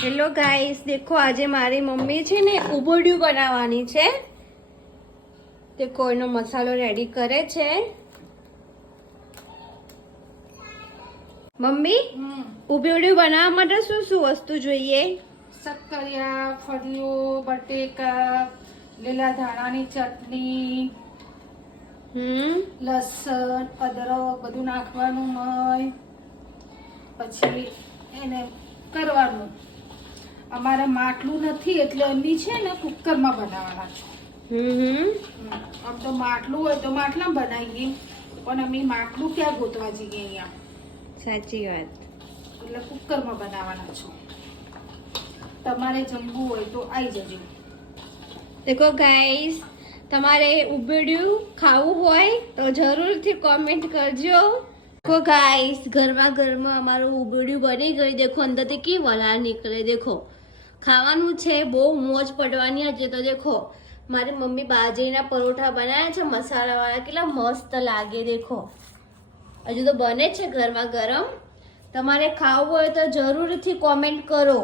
Hello guys, દેખો આજે મારી મમ્મી છે ને ઉબડિયું બનાવવાની છે. તે કોઈનો મસાલો રેડી કરે છે. મમ્મી, ઉબડિયું બનાવવા માટે શું શું વસ્તુ જોઈએ? શક્કરિયા, ફળિયો, બટેકા, લીલા ધાણાની ચટણી, લસણ, અદરક બધું નાખવાનું હોય. પછી એને કરવાનું. અમારે માટલું નથી એટલે અમી છે ને કુકરમાં બનાવવાના છે. આમ તો માટલું હોય તો માટલામાં બનાવીએ, પણ અમે માટલું ક્યાં ગોતવા જઈએ અહીંયા. સાચી વાત. એટલે કુકરમાં બનાવવાના છો. તમારે જમવું હોય તો આવી જજો. દેખો ગાઈસ, તમારે ઉબડિયું ખાવું હોય તો જરૂરથી કોમેન્ટ કરજો. દેખો ગાઈસ, ગરમા અમારું ઉબડિયું બની ગયું. દેખો અંદરથી કેવી વરાળ નીકળે. દેખો ખાવાનું છે, બહુ મોજ પડવાની આજે તો. દેખો મારી મમ્મી બાજરીના પરોઠા બનાવ્યા છે મસાલાવાળા, કેટલા મસ્ત લાગે. દેખો હજુ તો બને છે ગરમા ગરમ. તમારે ખાવું હોય તો જરૂરથી કોમેન્ટ કરો.